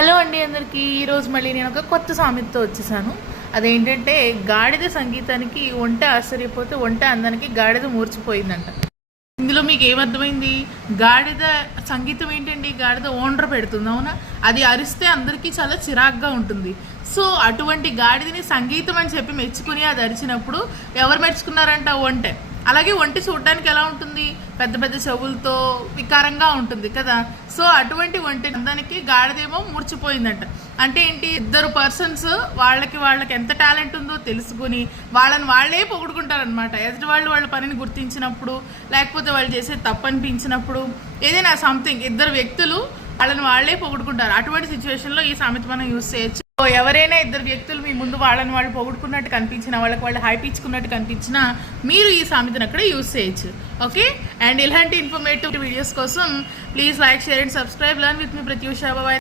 Hello అండి అందరికీ. ఈరోజు మళ్ళీ నేను ఒక కొత్త సామెతతో వచ్చేసాను. అదేంటంటే గాడిద సంగీతానికి ఒంటె ఆశ్చర్యపోతే ఒంటె అందానికి గాడిద మూర్చిపోయిందంట. ఇందులో మీకు ఏమర్థమైంది? గాడిద సంగీతం ఏంటండి? గాడిద ఓండ్ర పెడుతుంది, అవునా? అది అరిస్తే అందరికీ చాలా చిరాగ్గా ఉంటుంది. సో అటువంటి గాడిదని సంగీతం అని చెప్పి మెచ్చుకుని అది అరిచినప్పుడు ఎవరు మెచ్చుకున్నారంట? ఒంటె. అలాగే ఒంటె చూడడానికి ఎలా ఉంటుంది? పెద్ద పెద్ద చెవులతో వికారంగా ఉంటుంది కదా. సో అటువంటి ఒంటె అందానికి గాడిదేమో మూర్చిపోయిందంట. అంటే ఏంటి? ఇద్దరు పర్సన్స్ వాళ్ళకి ఎంత టాలెంట్ ఉందో తెలుసుకుని వాళ్ళని వాళ్ళే పొగుడుకుంటారనమాట. ఎదుటి వాళ్ళ పనిని గుర్తించినప్పుడు, లేకపోతే వాళ్ళు చేసే తప్పు అనిపించినప్పుడు, ఏదైనా సంథింగ్ ఇద్దరు వ్యక్తులు వాళ్ళని వాళ్ళే పొగుడుకుంటారు. అటువంటి సిచ్యువేషన్లో ఈ సామెత మనం యూజ్ చేయొచ్చు. ఎవరైనా ఇద్దరు వ్యక్తులు మీ ముందు వాళ్ళని వాళ్ళు పొగుడుకున్నట్టు కనిపించినా, వాళ్ళకి వాళ్ళు హైప్ ఇచ్చుకున్నట్టు కనిపించినా మీరు ఈ సామెతను అక్కడ యూజ్ చేయొచ్చు. ఓకే. అండ్ ఇలాంటి ఇన్ఫర్మేటివ్ వీడియోస్ కోసం please like, share and subscribe. Learn with me Prathyusha. Bye.